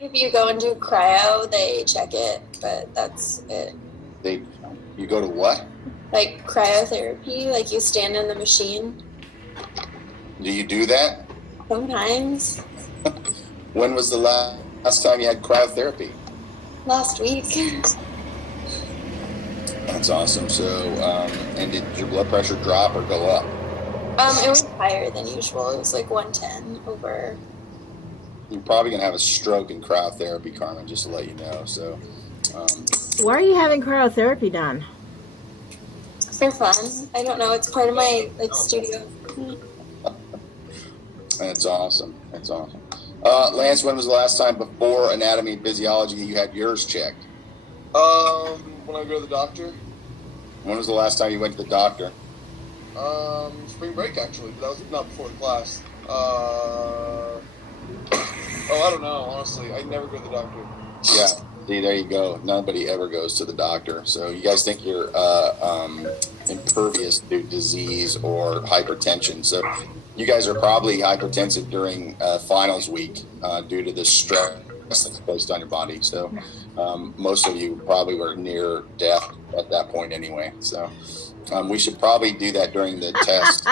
If you go and do cryo, they check it, but that's it. You go to what? Like cryotherapy, like you stand in the machine. Do you do that? Sometimes. When was the last time you had cryotherapy? Last week. That's awesome. So, and did your blood pressure drop or go up? It was higher than usual. It was like 110 over. You're probably gonna have a stroke in cryotherapy, Carmen. Just to let you know. So, why are you having cryotherapy done? For fun. I don't know. It's part of my studio. That's awesome. That's awesome. Lance, when was the last time before anatomy and physiology you had yours checked? When I go to the doctor. When was the last time you went to the doctor? Spring break actually, but that was not before the class. I don't know, honestly. I never go to the doctor. Yeah. See, there you go. Nobody ever goes to the doctor. So you guys think you're impervious to disease or hypertension. So you guys are probably hypertensive during finals week due to the stress that's placed on your body. So most of you probably were near death at that point anyway. So we should probably do that during the test.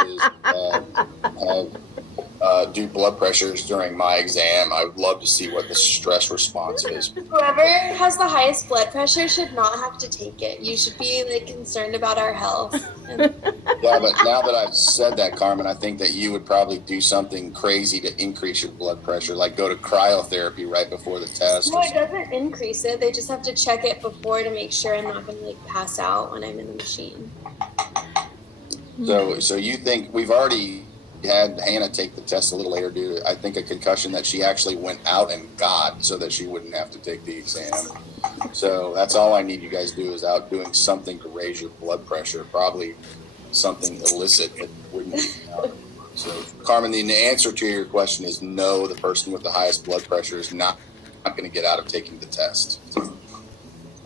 Do blood pressures during my exam. I would love to see what the stress response is. Whoever has the highest blood pressure should not have to take it. You should be concerned about our health. Yeah, but now that I've said that, Carmen, I think that you would probably do something crazy to increase your blood pressure, like go to cryotherapy right before the test. No, it doesn't increase it. They just have to check it before to make sure I'm not going to pass out when I'm in the machine. So you think we've already had Hannah take the test a little later due to, I think, a concussion that she actually went out and got so that she wouldn't have to take the exam. So that's all I need you guys to do is out doing something to raise your blood pressure, probably something illicit that wouldn't be out. So, Carmen, the answer to your question is no, the person with the highest blood pressure is not going to get out of taking the test.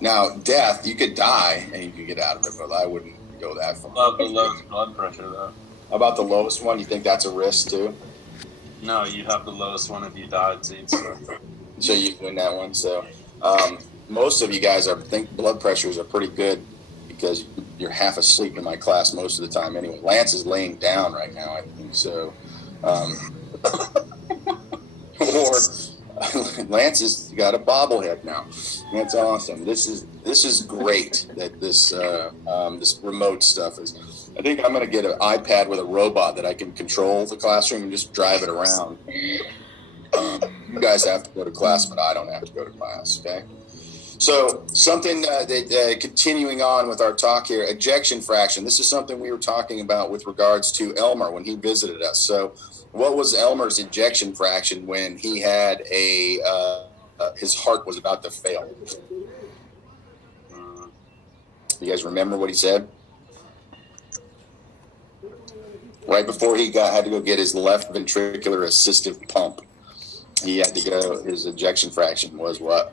Now, death, you could die and you could get out of it, but I wouldn't go that far. About the lowest blood pressure, though. About the lowest one, you think that's a risk too? No, you have the lowest one if you died, so you win that one. So most of you guys think blood pressures are pretty good because you're half asleep in my class most of the time anyway. Lance is laying down right now, I think so. Or Lance has got a bobblehead now. That's awesome. This is great that this remote stuff is. I think I'm going to get an iPad with a robot that I can control the classroom and just drive it around. You guys have to go to class, but I don't have to go to class, okay? So something continuing on with our talk here, ejection fraction. This is something we were talking about with regards to Elmer when he visited us. So what was Elmer's ejection fraction when he had his heart was about to fail? You guys remember what he said? Right before he had to go get his left ventricular assistive pump, he had to go. His ejection fraction was what?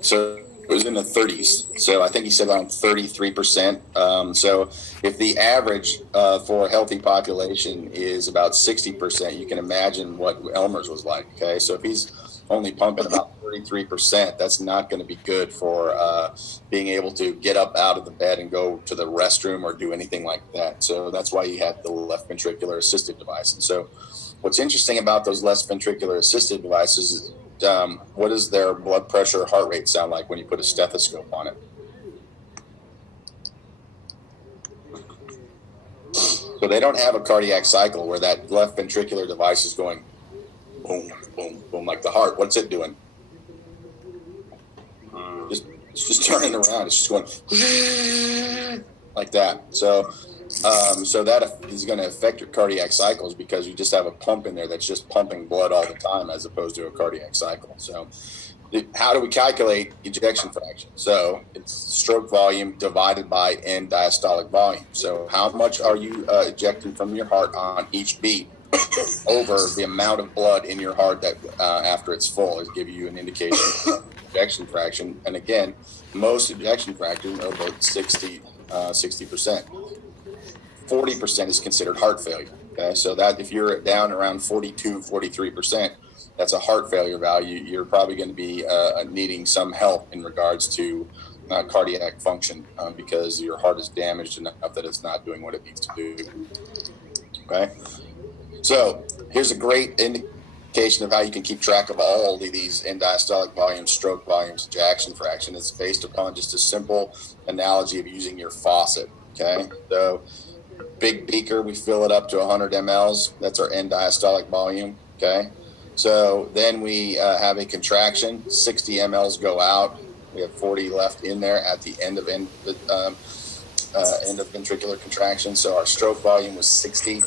So it was in the 30s. So I think he said around 33%. So if the average for a healthy population is about 60%, you can imagine what Elmer's was like. Okay, so if he's only pumping about 33%, that's not going to be good for being able to get up out of the bed and go to the restroom or do anything like that. So that's why he had the left ventricular assistive device. And so what's interesting about those left ventricular assistive devices is what does their blood pressure, heart rate sound like when you put a stethoscope on it? So they don't have a cardiac cycle where that left ventricular device is going boom, boom, boom, like the heart. What's it doing? It's just turning around. It's just going like that. So that is going to affect your cardiac cycles because you just have a pump in there that's just pumping blood all the time as opposed to a cardiac cycle. So how do we calculate ejection fraction? So it's stroke volume divided by end diastolic volume. So how much are you ejecting from your heart on each beat over the amount of blood in your heart that after it's full? It'll give you an indication of ejection fraction. And again, most ejection fractions are about 60%. 40% is considered heart failure. Okay, so that if you're down around 42, 43%, that's a heart failure value. You're probably going to be needing some help in regards to cardiac function because your heart is damaged enough that it's not doing what it needs to do. Okay, so here's a great indication of how you can keep track of all of these end diastolic volumes, stroke volumes, ejection fraction. It's based upon just a simple analogy of using your faucet. Okay, so big beaker, we fill it up to 100 mLs. That's our end diastolic volume. Okay, so then we have a contraction. 60 mLs go out. We have 40 left in there at the end of end of ventricular contraction. So our stroke volume was 60.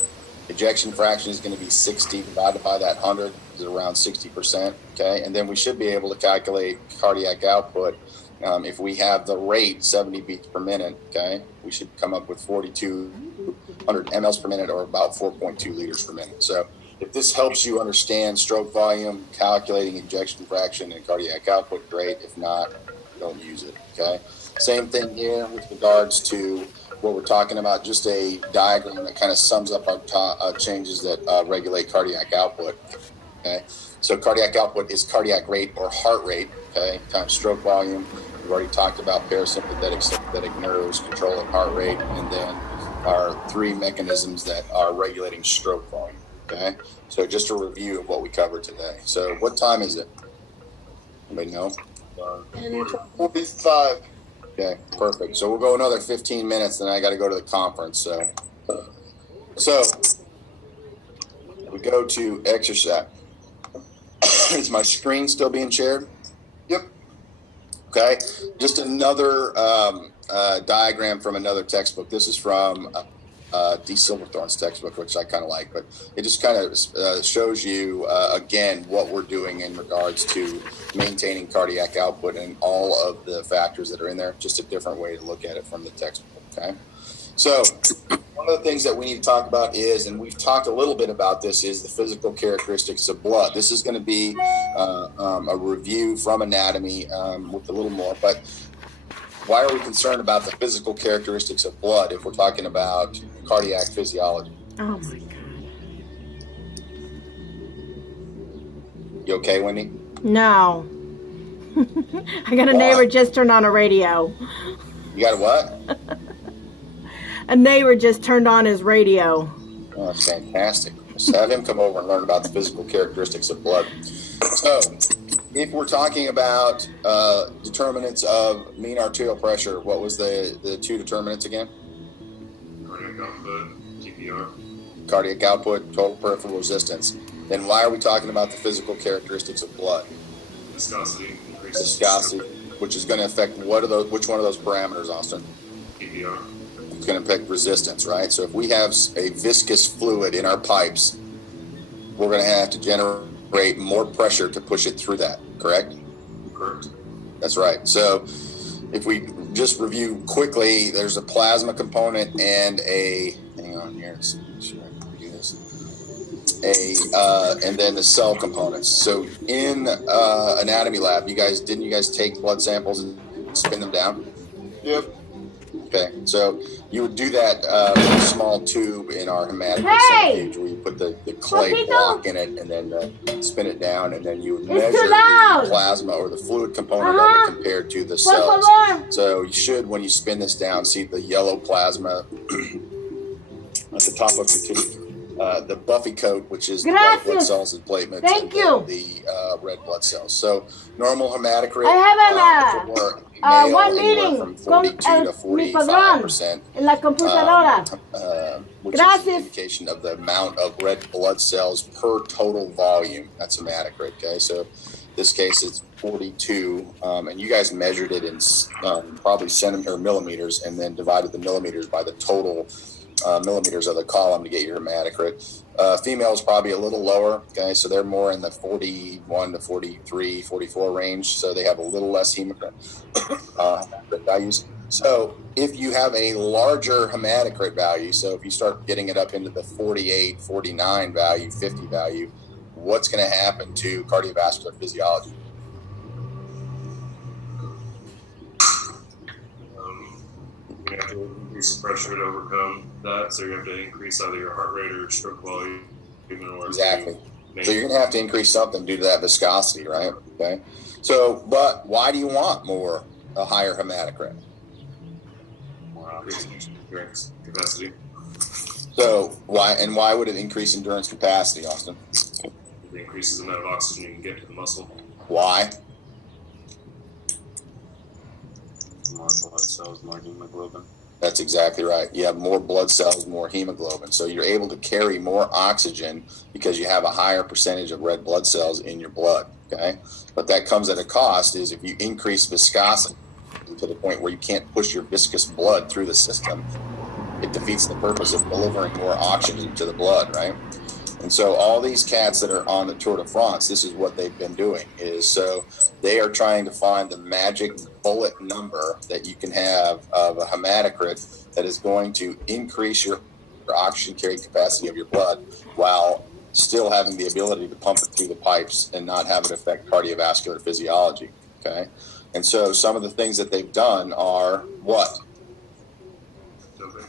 Ejection fraction is going to be 60 divided by that 100 is around 60%. Okay, and then we should be able to calculate cardiac output. If we have the rate 70 beats per minute, okay, we should come up with 4,200 mLs per minute, or about 4.2 liters per minute. So if this helps you understand stroke volume, calculating ejection fraction and cardiac output, great. If not, don't use it. Okay. Same thing here with regards to what we're talking about, just a diagram that kind of sums up our changes that regulate cardiac output. Okay. So cardiac output is cardiac rate or heart rate, okay, times stroke volume. We've already talked about parasympathetic, sympathetic nerves controlling heart rate, and then our three mechanisms that are regulating stroke volume. Okay. So just a review of what we covered today. So what time is it? Anybody know? 45. Okay, perfect. So we'll go another 15 minutes, then I got to go to the conference. So we go to exercise. Is my screen still being shared? Yep. Okay, just another diagram from another textbook. This is from D. Silverthorne's textbook, which I kind of like, but it just kind of shows you, again, what we're doing in regards to maintaining cardiac output and all of the factors that are in there, just a different way to look at it from the textbook, okay? So one of the things that we need to talk about is, and we've talked a little bit about this, is the physical characteristics of blood. This is going to be a review from anatomy with a little more, but why are we concerned about the physical characteristics of blood if we're talking about cardiac physiology? Oh my God. You okay, Wendy? No. I got a neighbor just turned on a radio. You got a what? A neighbor just turned on his radio. Oh, that's fantastic. Let's have him come over and learn about the physical characteristics of blood. So, if we're talking about determinants of mean arterial pressure, what was the two determinants again? Cardiac output, TPR. Cardiac output, total peripheral resistance. Then why are we talking about the physical characteristics of blood? Viscosity. Viscosity, which is going to affect which one of those parameters, Austin? TPR. It's going to affect resistance, right? So if we have a viscous fluid in our pipes, we're going to have to generate more pressure to push it through that, correct? Correct. That's right. So if we just review quickly, there's a plasma component and hang on here, let's make sure I can do this. And then the cell components. So in anatomy lab, didn't you guys take blood samples and spin them down? Yep. Okay, so you would do that with a small tube in our hematocrit centrifuge, where you put the clay block in it and then spin it down, and then you would measure the plasma or the fluid component of it compared to the cells. So you should, when you spin this down, see the yellow plasma at the top of the tube. The buffy coat, which is the white blood cells and platelets, and the red blood cells. So normal hematocrit. I have one meeting from 42 to 45%, en la computadora. which is an indication of the amount of red blood cells per total volume. That's hematocrit. Okay, so this case it's 42, and you guys measured it in probably centimeters or millimeters, and then divided the millimeters by the total millimeters of the column to get your hematocrit. Female is probably a little lower, okay, so they're more in the 41 to 43, 44 range, so they have a little less hematocrit values. So if you have a larger hematocrit value, so if you start getting it up into the 48, 49 value, 50 value, what's going to happen to cardiovascular physiology? You have to increase the pressure to overcome that. So you have to increase either your heart rate or your stroke volume in order to Exactly. So you're going to have to increase something due to that viscosity, right? Okay. So, but why do you want a higher hematocrit? increase endurance capacity. So why would it increase endurance capacity, Austin? It increases the amount of oxygen you can get to the muscle. Why? More blood cells, more hemoglobin. That's exactly right. You have more blood cells, more hemoglobin. So you're able to carry more oxygen because you have a higher percentage of red blood cells in your blood. Okay. But that comes at a cost is if you increase viscosity to the point where you can't push your viscous blood through the system, it defeats the purpose of delivering more oxygen to the blood, right? And so all these cats that are on the Tour de France, this is what they've been doing is so they are trying to find the magic bullet number that you can have of a hematocrit that is going to increase your oxygen carrying capacity of your blood while still having the ability to pump it through the pipes and not have it affect cardiovascular physiology. Okay. And so some of the things that they've done are what? Doping.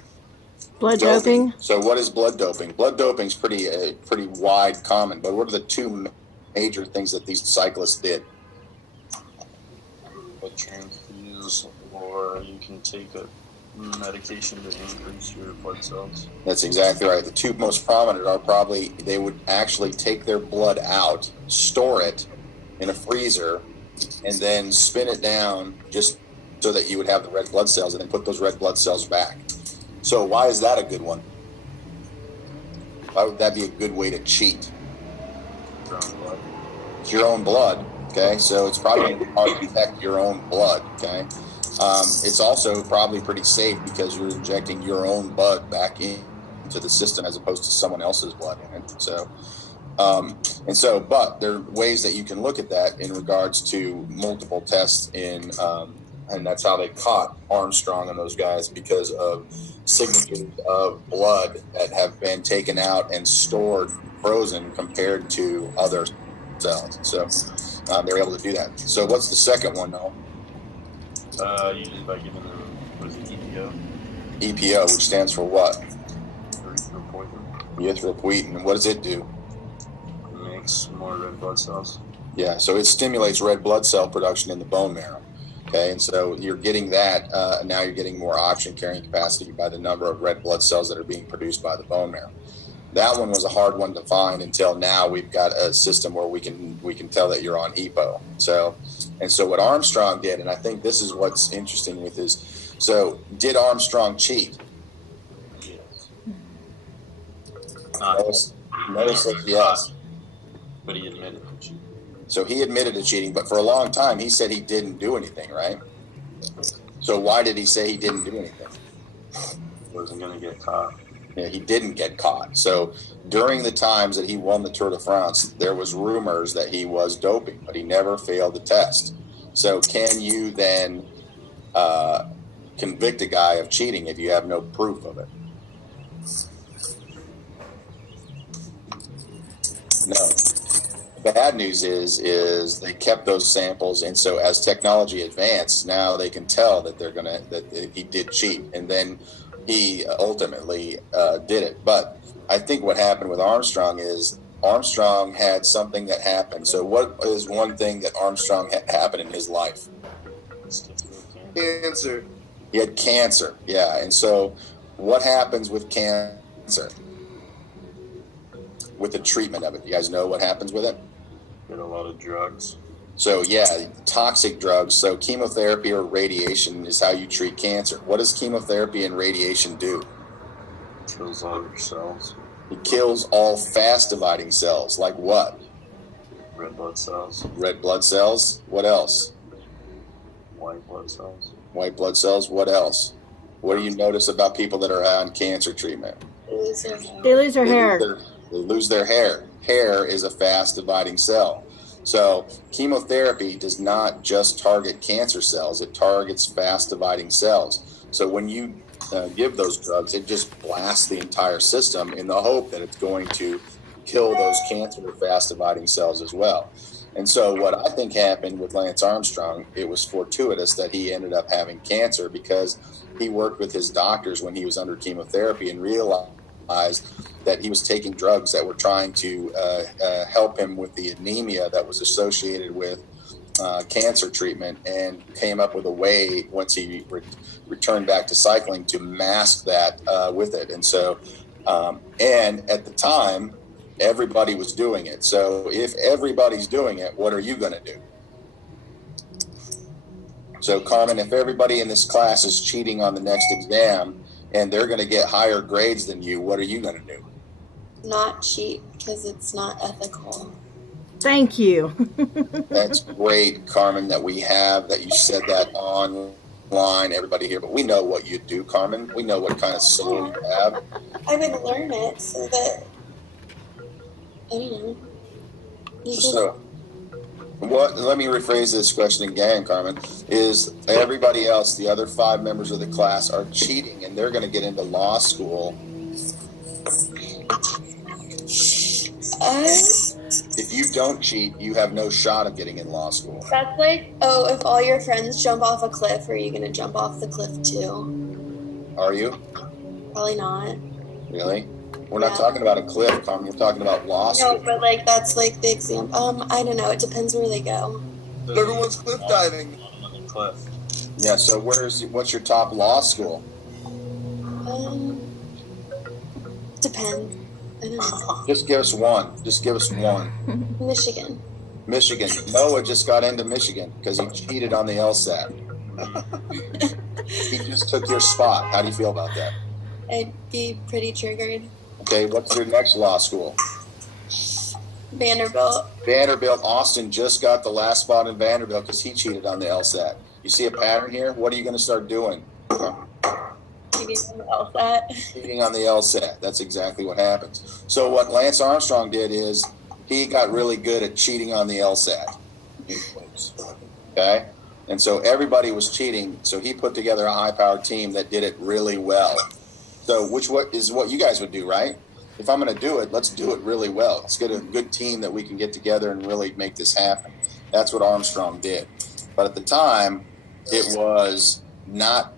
Blood doping. So what is blood doping? Blood doping is pretty wide common, but what are the two major things that these cyclists did? A transfuse, or you can take a medication to increase your blood cells. That's exactly right. The two most prominent are probably they would actually take their blood out, store it in a freezer, and then spin it down just so that you would have the red blood cells and then put those red blood cells back. So why is that a good one? Why would that be a good way to cheat? Your own blood. It's your own blood, okay? So it's probably going to be hard to protect your own blood, okay? It's also probably pretty safe because you're injecting your own blood back into the system as opposed to someone else's blood in it. So, but there are ways that you can look at that in regards to multiple tests and that's how they caught Armstrong and those guys because of signatures of blood that have been taken out and stored frozen compared to other cells. So they're able to do that. So what's the second one, though? Usually by giving them, what is it, EPO? EPO, which stands for what? Erythropoietin. Erythropoietin. What does it do? It makes more red blood cells. Yeah, so it stimulates red blood cell production in the bone marrow. Okay, and so you're getting that. Now you're getting more oxygen carrying capacity by the number of red blood cells that are being produced by the bone marrow. That one was a hard one to find until now we've got a system where we can tell that you're on EPO. So what Armstrong did, and I think this is what's interesting with his. So did Armstrong cheat? Yes. Notice that yes. But he admitted to cheating. So he admitted to cheating, but for a long time he said he didn't do anything, right? So why did he say he didn't do anything? He wasn't going to get caught. Yeah, he didn't get caught. So during the times that he won the Tour de France, there was rumors that he was doping, but he never failed the test. So can you then convict a guy of cheating if you have no proof of it? No. The bad news is they kept those samples, and so as technology advanced, now they can tell that he did cheat, and then he ultimately did it. But I think what happened with Armstrong is Armstrong had something that happened. So what is one thing that Armstrong had happen in his life? Cancer. He had cancer, yeah. And so what happens with cancer? With the treatment of it, you guys know what happens with it? Get a lot of drugs. So yeah, toxic drugs. So chemotherapy or radiation is how you treat cancer. What does chemotherapy and radiation do? Kills all your cells. It kills all fast dividing cells. Like what? Red blood cells. Red blood cells. What else? White blood cells. White blood cells. What else? What do you notice about people that are on cancer treatment? They lose their hair. They lose their hair. Hair is a fast dividing cell. So chemotherapy does not just target cancer cells, it targets fast dividing cells. So when you give those drugs, it just blasts the entire system in the hope that it's going to kill those cancer fast dividing cells as well. And so what I think happened with Lance Armstrong, it was fortuitous that he ended up having cancer because he worked with his doctors when he was under chemotherapy and realized that he was taking drugs that were trying to help him with the anemia that was associated with cancer treatment, and came up with a way once he returned back to cycling to mask that with it. And so, and at the time, everybody was doing it. So if everybody's doing it, what are you going to do? So Carmen, if everybody in this class is cheating on the next exam and they're going to get higher grades than you, what are you going to do? Not cheat, because it's not ethical. Thank you. That's great, Carmen, that you said that online, everybody here, but we know what you do, Carmen. We know what kind of soul you have. I would learn it so that, I don't know. So, let me rephrase this question again, Carmen. Is everybody else, the other 5 members of the class, are cheating and they're going to get into law school? If you don't cheat, you have no shot of getting in law school. That's like, oh, if all your friends jump off a cliff, are you going to jump off the cliff too? Are you? Probably not. Really? We're not talking about a cliff, Carmen. We're talking about law school. No, but like that's like the example. I don't know. It depends where they go. Everyone's cliff diving. Cliff. Yeah. So what's your top law school? Depends. I don't know. Just give us one. Michigan. Michigan. Noah just got into Michigan because he cheated on the LSAT. He just took your spot. How do you feel about that? I'd be pretty triggered. Okay, what's your next law school? Vanderbilt. Vanderbilt. Austin just got the last spot in Vanderbilt because he cheated on the LSAT. You see a pattern here? What are you going to start doing? Cheating on the LSAT. Cheating on the LSAT. That's exactly what happens. So what Lance Armstrong did is he got really good at cheating on the LSAT. Okay? And so everybody was cheating, so he put together a high-powered team that did it really well. So what you guys would do, right? If I'm going to do it, let's do it really well. Let's get a good team that we can get together and really make this happen. That's what Armstrong did. But at the time, it was not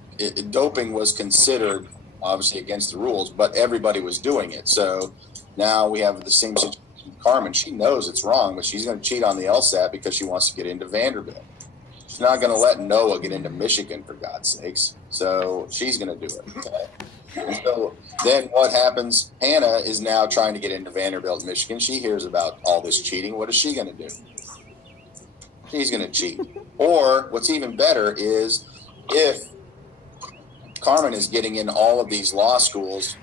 doping was considered obviously against the rules, but everybody was doing it. So now we have the same situation with Carmen. She knows it's wrong, but she's going to cheat on the LSAT because she wants to get into Vanderbilt. She's not going to let Noah get into Michigan, for God's sakes. So she's going to do it. Okay? And so then what happens? Hannah is now trying to get into Vanderbilt, Michigan. She hears about all this cheating. What is she going to do? She's going to cheat. Or what's even better is if Carmen is getting in all of these law schools,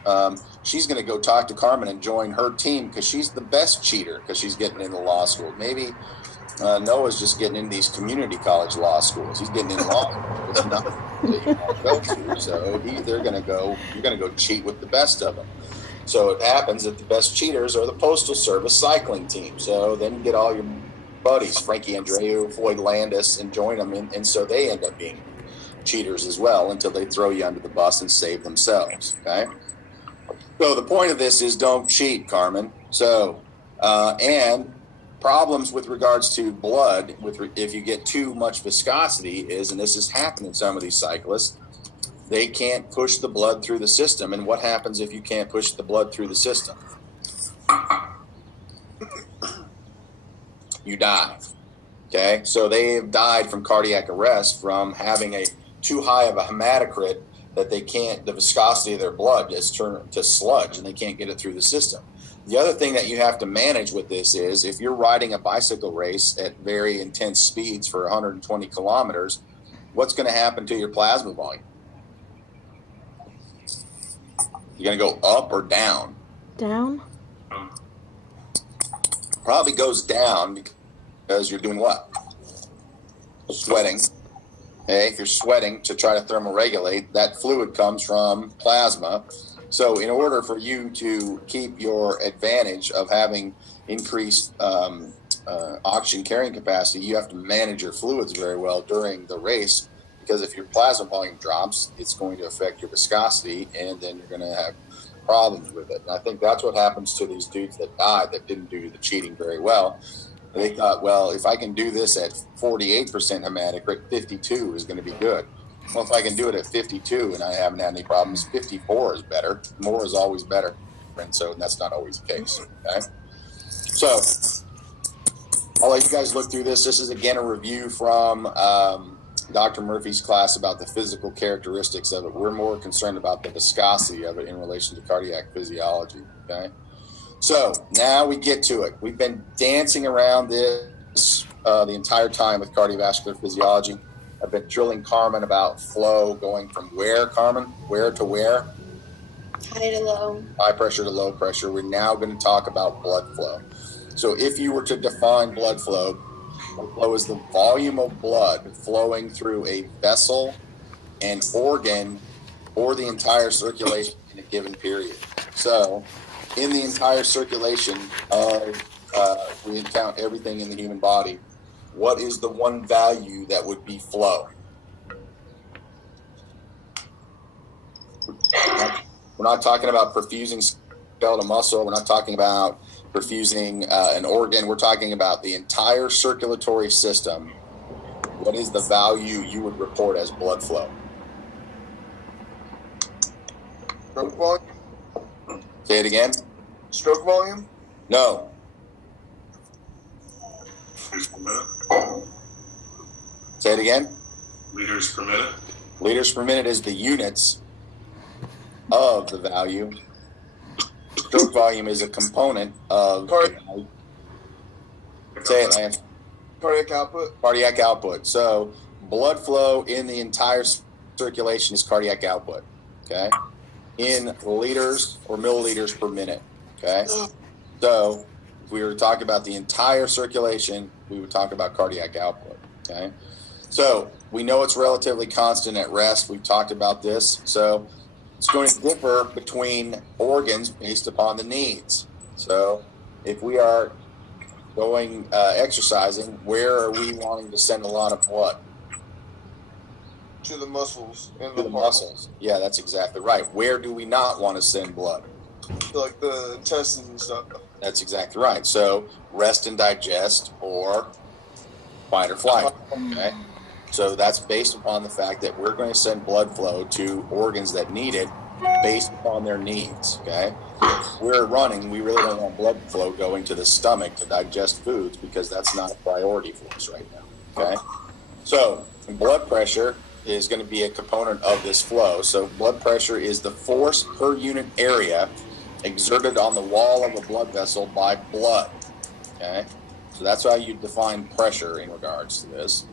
she's going to go talk to Carmen and join her team because she's the best cheater because she's getting into law school. Maybe Noah's just getting in these community college law schools. He's getting in law school. It's nothing that you want to go to. So you're going to go cheat with the best of them. So it happens that the best cheaters are the Postal Service cycling team. So then you get all your buddies, Frankie Andreu, Floyd Landis, and join them. And so they end up being cheaters as well until they throw you under the bus and save themselves. Okay. So the point of this is don't cheat, Carmen. So, and problems with regards to blood, if you get too much viscosity is, and this has happened in some of these cyclists, they can't push the blood through the system. And what happens if you can't push the blood through the system? You die. Okay, so they have died from cardiac arrest from having a too high of a hematocrit that the viscosity of their blood is turned to sludge and they can't get it through the system. The other thing that you have to manage with this is if you're riding a bicycle race at very intense speeds for 120 kilometers, what's going to happen to your plasma volume? You're going to go up or down? Down? Probably goes down because you're doing what? Sweating. Okay, if you're sweating to try to thermoregulate, that fluid comes from plasma. So in order for you to keep your advantage of having increased oxygen carrying capacity, you have to manage your fluids very well during the race, because if your plasma volume drops, it's going to affect your viscosity, and then you're going to have problems with it. And I think that's what happens to these dudes that died that didn't do the cheating very well. They thought, well, if I can do this at 48% hematocrit, 52 is going to be good. Well, if I can do it at 52 and I haven't had any problems, 54 is better. More is always better. And so that's not always the case. Okay. So I'll let you guys look through this. This is, again, a review from Dr. Murphy's class about the physical characteristics of it. We're more concerned about the viscosity of it in relation to cardiac physiology. Okay. So now we get to it. We've been dancing around this the entire time with cardiovascular physiology. I've been drilling Carmen about flow going from where, Carmen? Where to where? High to low. High pressure to low pressure. We're now going to talk about blood flow. So if you were to define blood flow is the volume of blood flowing through a vessel, an organ, or the entire circulation in a given period. So in the entire circulation of, we count everything in the human body, what is the one value that would be flow? We're not talking about perfusing skeletal muscle. We're not talking about perfusing an organ. We're talking about the entire circulatory system. What is the value you would report as blood flow? Stroke volume? Say it again. Stroke volume? No. Liters per minute. Say it again. Liters per minute. Liters per minute is the units of the value. Stroke volume is a component of. Say it, Lance. Cardiac output? Cardiac output. So blood flow in the entire circulation is cardiac output. Okay. In liters or milliliters per minute. Okay. So if we were to talk about the entire circulation, we would talk about cardiac output. Okay. So we know it's relatively constant at rest. We've talked about this. So it's going to differ between organs based upon the needs. So if we are going exercising, where are we wanting to send a lot of blood? To the muscles and To the muscles. Yeah, that's exactly right. Where do we not want to send blood? To like the intestines and stuff. That's exactly right. So rest and digest or fight or flight. Okay. So that's based upon the fact that we're going to send blood flow to organs that need it based upon their needs. Okay. If we're running, we really don't want blood flow going to the stomach to digest foods because that's not a priority for us right now. Okay. So blood pressure is going to be a component of this flow. So blood pressure is the force per unit area exerted on the wall of a blood vessel by blood. Okay. So that's how you define pressure in regards to this.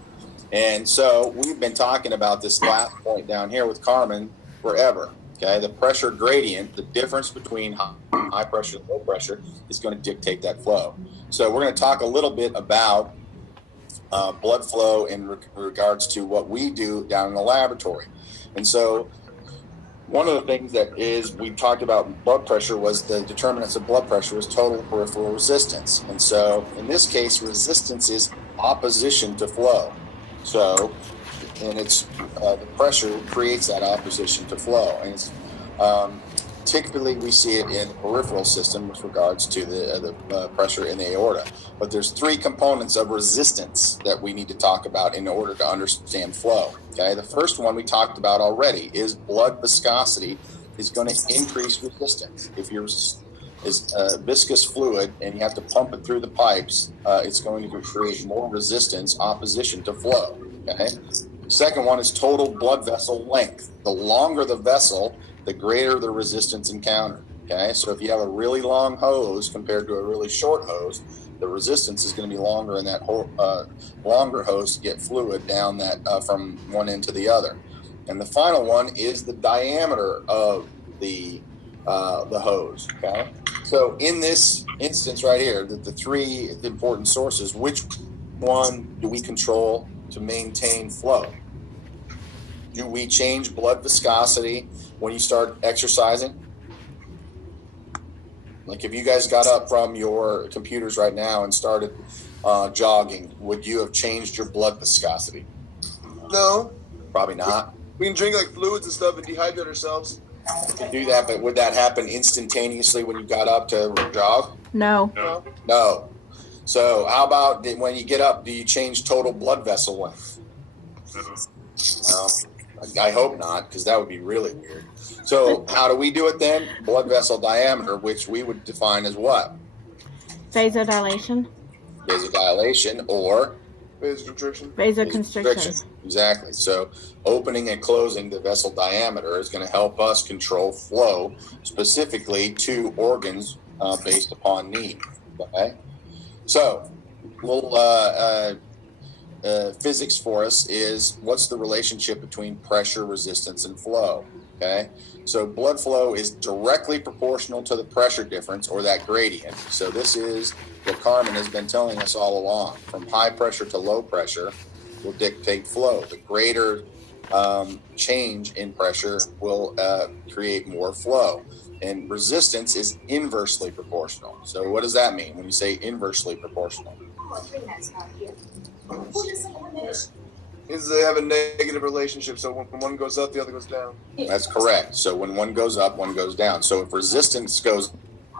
And so we've been talking about this last point down here with Carmen forever. Okay, the pressure gradient, the difference between high pressure and low pressure, is going to dictate that flow. So we're going to talk a little bit about blood flow in regards to what we do down in the laboratory. And so one of the things that is we talked about blood pressure was the determinants of blood pressure was total peripheral resistance. And so in this case, resistance is opposition to flow. So, and it's the pressure creates that opposition to flow. And it's, typically we see it in the peripheral system with regards to the pressure in the aorta. But there's three components of resistance that we need to talk about in order to understand flow. Okay, the first one we talked about already is blood viscosity is going to increase resistance. If you're viscous fluid and you have to pump it through the pipes, it's going to create more resistance, opposition to flow. Okay. Second one is total blood vessel length. The longer the vessel, the greater the resistance encountered. Okay. So if you have a really long hose compared to a really short hose, the resistance is going to be longer in that longer hose to get fluid down that from one end to the other. And the final one is the diameter of the hose. Okay. So in this instance right here, the three important sources, which one do we control to maintain flow? Do we change blood viscosity when you start exercising? Like if you guys got up from your computers right now and started jogging, would you have changed your blood viscosity? No. Probably not. We can drink like fluids and stuff and dehydrate ourselves. To do that, but would that happen instantaneously when you got up to jog? No. No. No. So how about when you get up, do you change total blood vessel length? No. No, I hope not, because that would be really weird. So how do we do it then? Blood vessel diameter, which we would define as what? Vasodilation. Vasodilation or Vasoconstriction. Vasoconstriction. Exactly. So opening and closing the vessel diameter is going to help us control flow, specifically to organs based upon need. Okay. So little physics for us is what's the relationship between pressure, resistance, and flow. Okay. So blood flow is directly proportional to the pressure difference or that gradient. So this is what Carmen has been telling us all along. From high pressure to low pressure will dictate flow. The greater change in pressure will create more flow. And resistance is inversely proportional. So what does that mean when you say inversely proportional? Means they have a negative relationship, so when one goes up, the other goes down. That's correct. So when one goes up, one goes down. So if resistance goes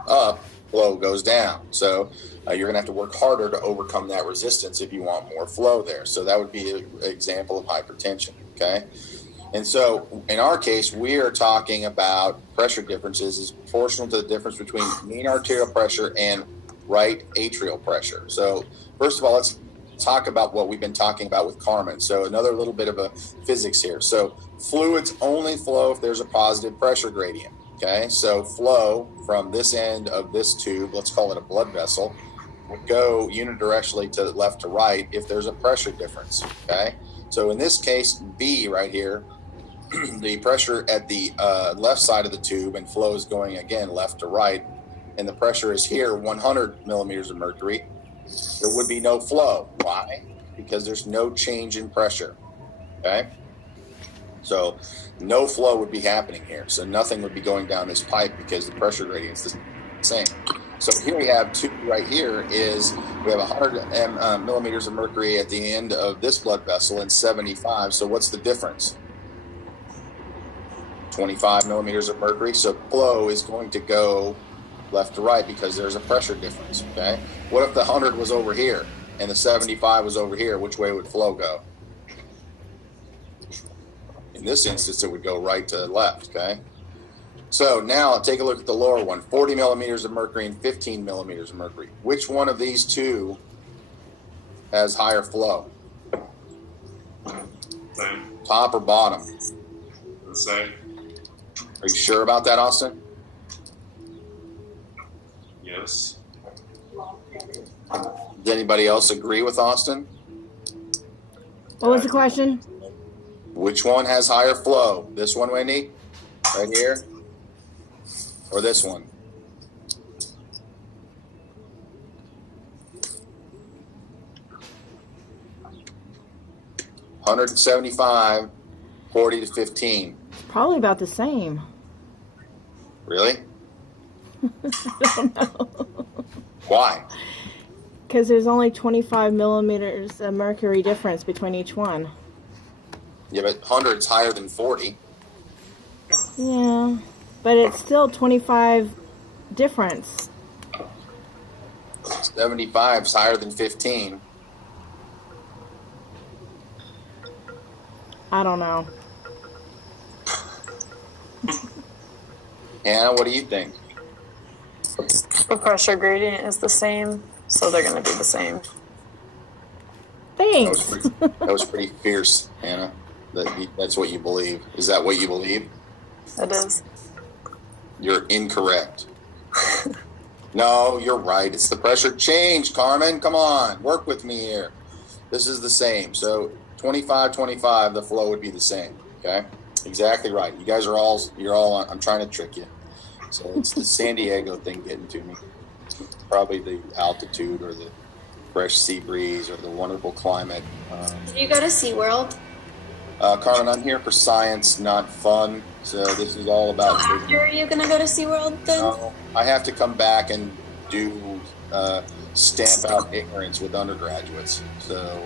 up, flow goes down. So you're going to have to work harder to overcome that resistance if you want more flow there. So that would be an example of hypertension. Okay. And so in our case, we are talking about pressure differences is proportional to the difference between mean arterial pressure and right atrial pressure. So first of all, let's talk about what we've been talking about with Carmen. So another little bit of a physics here. So fluids only flow if there's a positive pressure gradient. Okay. So flow from this end of this tube, let's call it a blood vessel, would go unidirectionally to left to right if there's a pressure difference. Okay. So in this case, B right here, the pressure at the left side of the tube and flow is going again left to right, and the pressure is here 100 millimeters of mercury, there would be no flow. Why? Because there's no change in pressure. Okay. So no flow would be happening here. So nothing would be going down this pipe because the pressure gradient is the same. So here we have two right here is we have 100 millimeters of mercury at the end of this blood vessel and 75. So what's the difference? 25 millimeters of mercury. So flow is going to go left to right because there's a pressure difference. Okay. What if the 100 was over here and the 75 was over here? Which way would flow go? In this instance, it would go right to left. Okay. So now take a look at the lower one, 40 millimeters of mercury and 15 millimeters of mercury. Which one of these two has higher flow? Same. Top or bottom? The same. Are you sure about that, Austin? Yes. Does anybody else agree with Austin? What was the question? Which one has higher flow? This one, Wendy? Right here? Or this one? $175, 40 to 15. Probably about the same. Really? I don't know. Why? Because there's only 25 millimeters of mercury difference between each one. Yeah, but 100 is higher than 40. Yeah, but it's still 25 difference. 75 is higher than 15. I don't know. Anna, what do you think? The pressure gradient is the same, so they're going to be the same. Thanks. That was pretty fierce, Anna. That's what you believe. Is that what you believe? It is. You're incorrect. No, you're right. It's the pressure change, Carmen. Come on, work with me here. This is the same. So 25, 25, the flow would be the same. Okay, exactly right. You guys are all. I'm trying to trick you. So it's the San Diego thing getting to me. Probably the altitude or the fresh sea breeze or the wonderful climate. Did you go to SeaWorld? Carmen, I'm here for science, not fun. So this is all So about. after are you gonna go to SeaWorld then? I have to come back and do stamp out ignorance with undergraduates. So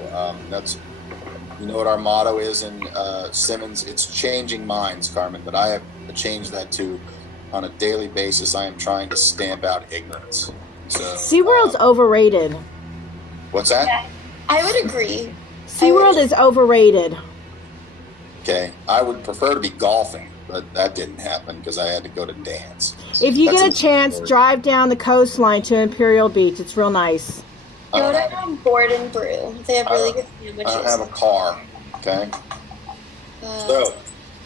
You know what our motto is in Simmons? It's changing minds, Carmen, but I have changed that to, on a daily basis, I am trying to stamp out ignorance. So SeaWorld's overrated. what's that? Yeah, I would agree. SeaWorld is overrated. Okay, I would prefer to be golfing, but that didn't happen because I had to go to dance. If you That's get a chance, story. drive down the coastline to Imperial Beach. It's real nice. Go to Board and Brew. They have really good sandwiches. I don't have a car, okay? So,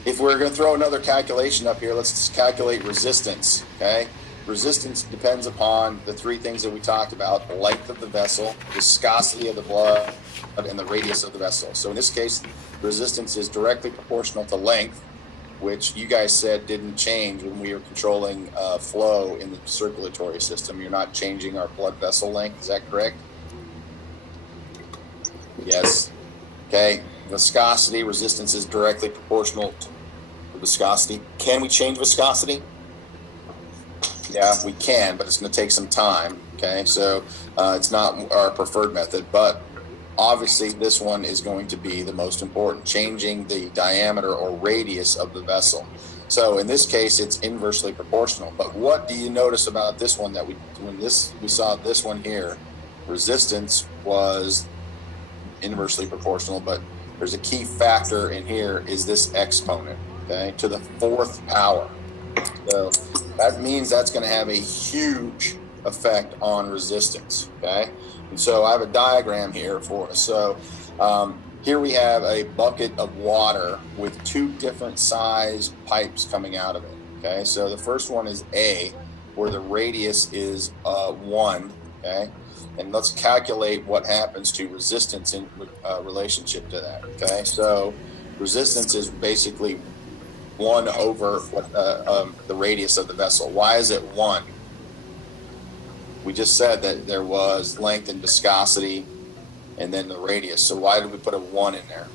if we're going to throw another calculation up here, let's just calculate resistance, okay? Resistance depends upon the three things that we talked about: the length of the vessel, viscosity of the blood, and the radius of the vessel. So in this case, resistance is directly proportional to length, which you guys said didn't change when we were controlling flow in the circulatory system. You're not changing our blood vessel length, is that correct? Yes. Okay. Viscosity, resistance is directly proportional to viscosity. Can we change viscosity? Yeah, we can, but it's going to take some time. Okay, so it's not our preferred method, but obviously this one is going to be the most important, changing the diameter or radius of the vessel. So in this case, it's inversely proportional. But what do you notice about this one that we saw this one here? Resistance was inversely proportional, but there's a key factor in here is this exponent, okay, to the fourth power. So that means that's going to have a huge effect on resistance, okay? And so I have a diagram here for us. So here we have a bucket of water with two different size pipes coming out of it, okay? So the first one is A, where the radius is 1, okay? And let's calculate what happens to resistance in relationship to that, okay? So resistance is basically 1 over the radius of the vessel. Why is it 1? We just said that there was length and viscosity and then the radius. So why did we put a 1 in there?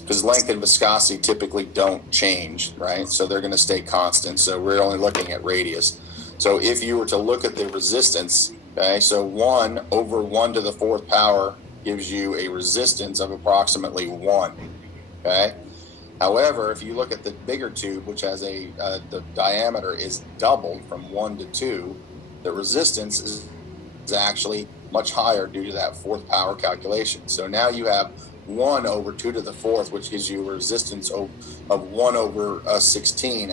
Because length and viscosity typically don't change, right? So they're going to stay constant. So we're only looking at radius. So if you were to look at the resistance, okay, so 1 over 1 to the fourth power gives you a resistance of approximately 1, okay? However, if you look at the bigger tube, which has the diameter is doubled from 1 to 2, the resistance is actually much higher due to that fourth power calculation. So now you have 1 over 2 to the fourth, which gives you a resistance of 1 over 16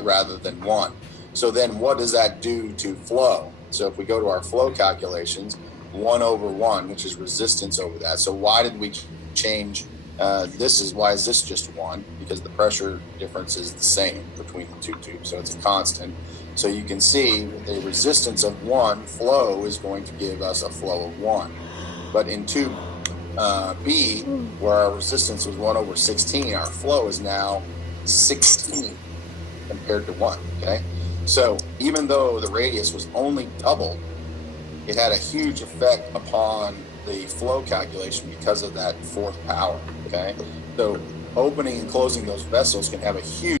rather than 1. So then what does that do to flow? So if we go to our flow calculations, 1 over 1, which is resistance over that. So why did we change why is this just 1? Because the pressure difference is the same between the two tubes, so it's a constant. So you can see with a resistance of 1, flow is going to give us a flow of 1. But in tube B, where our resistance was 1 over 16, our flow is now 16 compared to 1, okay? So even though the radius was only doubled, it had a huge effect upon the flow calculation because of that fourth power, okay? So opening and closing those vessels can have a huge